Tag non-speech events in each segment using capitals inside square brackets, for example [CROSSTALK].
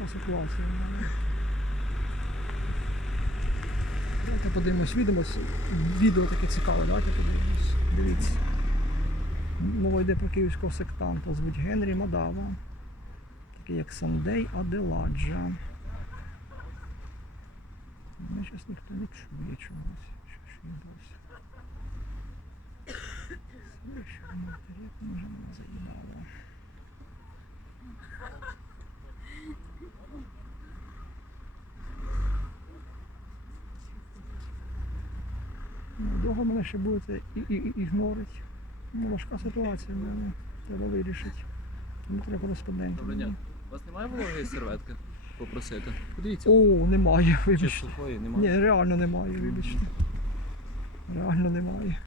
Важка ситуація. Давайте подивимось відео. Відео таке цікаве, давайте подивимось. Дивіться. Мова йде про київського сектанта, звуть Генрі Мадава. Такий як Сандей Аделаджа. Мене зараз ніхто не чує чогось. Що ж відбулося? Все, що інтернет може мене заїдало. Ну, мене ще будете і, і, і, ігнорити. Ну, важка ситуація мене. Треба вирішити. Тому треба кореспондентів. Доброго дня. У вас немає вологої серветки попросити? Подивіться. О, немає, Чи вибачте. сухої немає? Ні, реально немає, вибачте. Реально немає.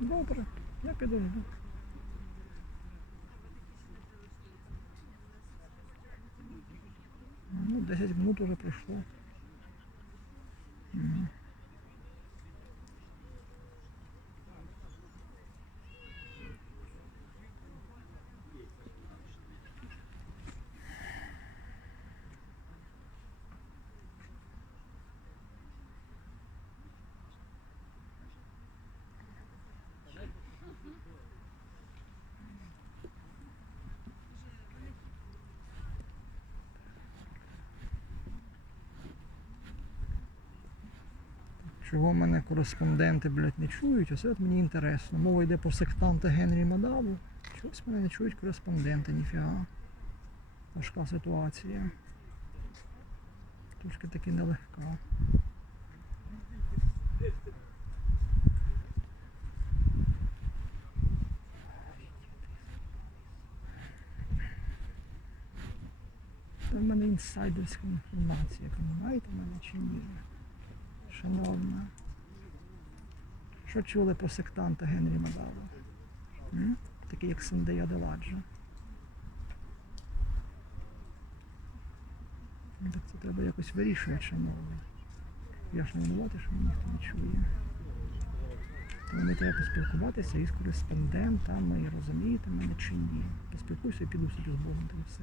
Добре, я підожду. Ну, 10 минут уже прошло. Чого мене кореспонденти, блядь, не чують, оце от мені інтересно. Мова йде про сектанта Генрі Мадаву. Чогось мене не чують кореспонденти, ніфіга. Важка ситуація. Трошки таки нелегка. Це в мене інсайдерська інформація, розумієте мене чи ні? Шановна. Що чули про сектанта Генрі Мадава? Такий як Сандей Аделаджа. Ну, це треба якось вирішувати, шановний. Я ж не винуватий, що мене ніхто не чує. Тому мені треба поспілкуватися із кореспондентами, розумієте мене чи ні. Поспілкуюся і піду собі з Богом, та і все.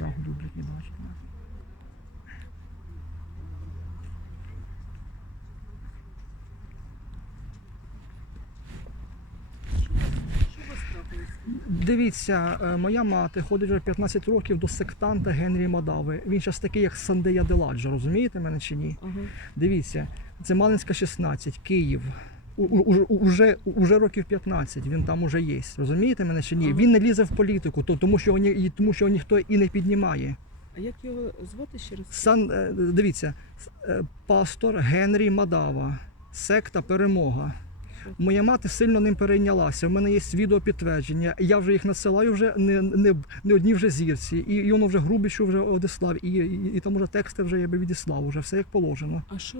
Рагу люблять не бачити. Дивіться, е, моя мати ходить вже 15 років до сектанта Генрі Мадави. Він зараз такий, як Сандея Деладжа, розумієте мене чи ні? Ага. Дивіться, це Малинська 16, Київ. У- у- у- Уже, уже років 15 він там уже є. Розумієте мене чи ні? Ага. Він не лізе в політику, тому що, тому що ніхто і не піднімає. А як його звати ще раз? Сан, е, дивіться, е, пастор Генрі Мадава, секта Перемога. Моя мати сильно ним перейнялася. У мене є відео підтвердження. Я вже їх надсилаю вже не, не, не одній вже зірці. І, і воно вже грубішу вже одіслав. І, і, і там уже тексти вже я би відіслав, уже все як положено. А що,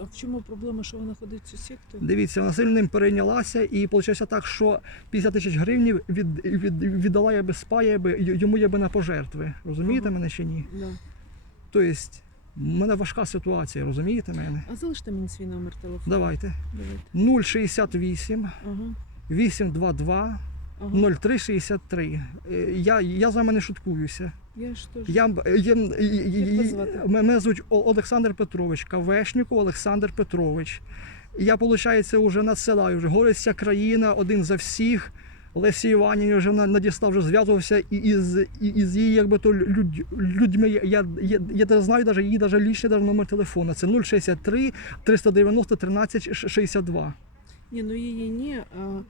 а в чому проблема, що вона ходить в цю секту? Дивіться, вона сильно ним перейнялася, і виходить так, що 50 тисяч гривень від, від, віддала я би спа, я би, йому я би на пожертви. Розумієте Ага. мене чи ні? Да. Тобто, в мене важка ситуація, розумієте мене? А залиште мені свій номер телефону. Давайте. Давайте. 068 Ага. 822 Ага. 0363. Е, Я, я з вами не шуткуюся. Я ж теж. Я, б- я, вас звати? мене звуть Олександр Петрович, Кавешніков Олександр Петрович. Я, виходить, вже надсилаю, вже говорить вся країна, один за всіх. Лесі Іванівні вже на- надіслав, вже зв'язувався і- із, і- із її якби то людь, людьми. Я, я, я, я знаю даже, її даже лічний даже номер телефону. Це 063 390 13 62. Ні, ну її ні. А,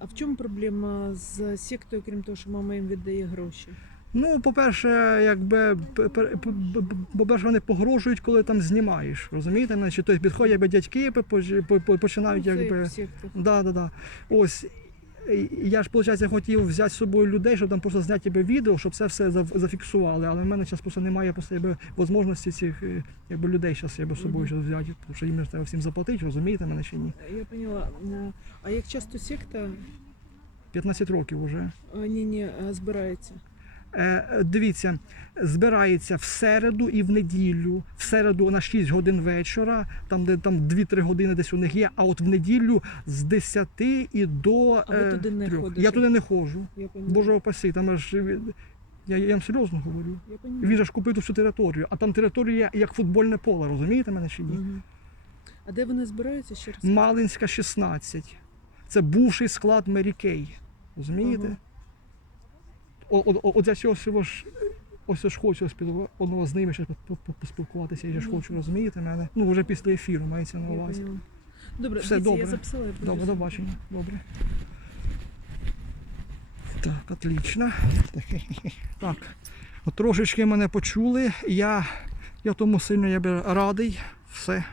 а, в чому проблема з сектою, крім того, що мама їм віддає гроші? Ну, по-перше, якби по-перше, вони погрожують, коли там знімаєш. Розумієте? Значить, тобто підходять дядьки, по- по- по- починають якби. Да, да, да. Ось. Я ж, виходить, хотів взяти з собою людей, щоб там просто зняти якби, відео, щоб це все зафіксували. Але в мене зараз просто немає просто, якби, можливості цих е, якби, людей зараз якби, з собою щас взяти, тому що їм треба всім заплатити, розумієте мене чи ні? Я поняла. А, А як часто секта 15 років вже. ні, ні, збирається? Е, Дивіться, збирається в середу і в неділю. В середу на 6 годин вечора, там де там 2-3 години десь у них є. А от в неділю з 10 і до А ви е, туди не трьох. ходите? Я туди не ходжу. Боже опаси, там аж я, я вам серйозно говорю. Я. Він же ж купив ту всю територію, а там територія як футбольне поле, розумієте мене чи ні? Мгм. А де вони збираються ще раз? Малинська 16. Це бувший склад Мері Кей. Розумієте? Ага. От я цього всього ж ось я ж хочу одного з ними ще по- по- поспілкуватися, я ж хочу, розумієте мене? Ну, вже після ефіру мається на увазі. Добре, Все добре. я записала. я Добре, до бачення. Добре. Так, отлично. [LAUGHS] Так. От трошечки мене почули. Я, я тому сильно я радий. Все.